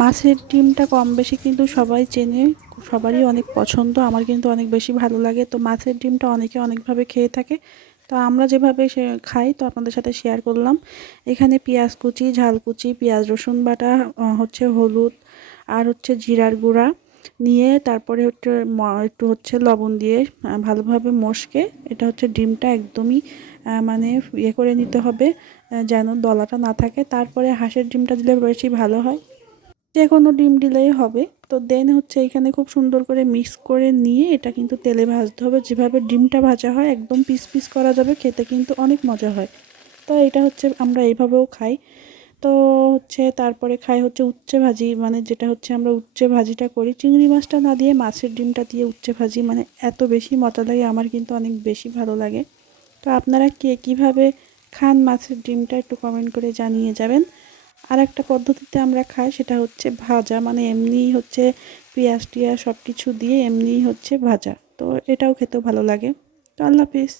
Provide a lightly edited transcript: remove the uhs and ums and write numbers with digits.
মাছের ডিমটা কম বেশি কিন্তু সবাই চেনে, সবারই অনেক পছন্দ, আমার কিন্তু অনেক বেশি ভালো লাগে। তো মাছের ডিমটা অনেকে অনেকভাবে খেয়ে থাকে, তো আমরা যেভাবে খাই তো আপনাদের সাথে শেয়ার করলাম। এখানে পেঁয়াজ কুচি, ঝাল কুচি, পেঁয়াজ রসুন বাটা, হচ্ছে হলুদ আর হচ্ছে জিরার গুঁড়া নিয়ে তারপরে হচ্ছে একটু হচ্ছে লবণ দিয়ে ভালোভাবে মশকে এটা হচ্ছে ডিমটা একদমই মানে ইয়ে করে নিতে হবে, যেন দলাটা না থাকে। তারপরে হাঁসের ডিমটা দিলে বেশি ভালো হয়, যে কোনো ডিম দিলেই হবে। তো দেন হচ্ছে এখানে খুব সুন্দর করে মিক্স করে নিয়ে এটা কিন্তু তেলে ভাজতে হবে, যেভাবে ডিমটা ভাজা হয় একদম পিস পিস করা যাবে, খেতে কিন্তু অনেক মজা হয়। তো এটা হচ্ছে আমরা এইভাবেও খাই। তো হচ্ছে তারপরে খাই হচ্ছে উচ্ছে ভাজি, মানে যেটা হচ্ছে আমরা উচ্ছে ভাজিটা করি চিংড়ি মাছটা না দিয়ে মাছের ডিমটা দিয়ে উচ্ছে ভাজি, মানে এত বেশি মজা লাগে, আমার কিন্তু অনেক বেশি ভালো লাগে। তো আপনারা কে কীভাবে খান মাছের ডিমটা একটু কমেন্ট করে জানিয়ে যাবেন। আর একটা পদ্ধতিতে আমরা খাই সেটা হচ্ছে ভাজা, মানে এমনিই হচ্ছে পেঁয়াজ টিয়াজ সব কিছু দিয়ে এমনিই হচ্ছে ভাজা, তো এটাও খেতেও ভালো লাগে। তো আল্লাহ হাফিজ।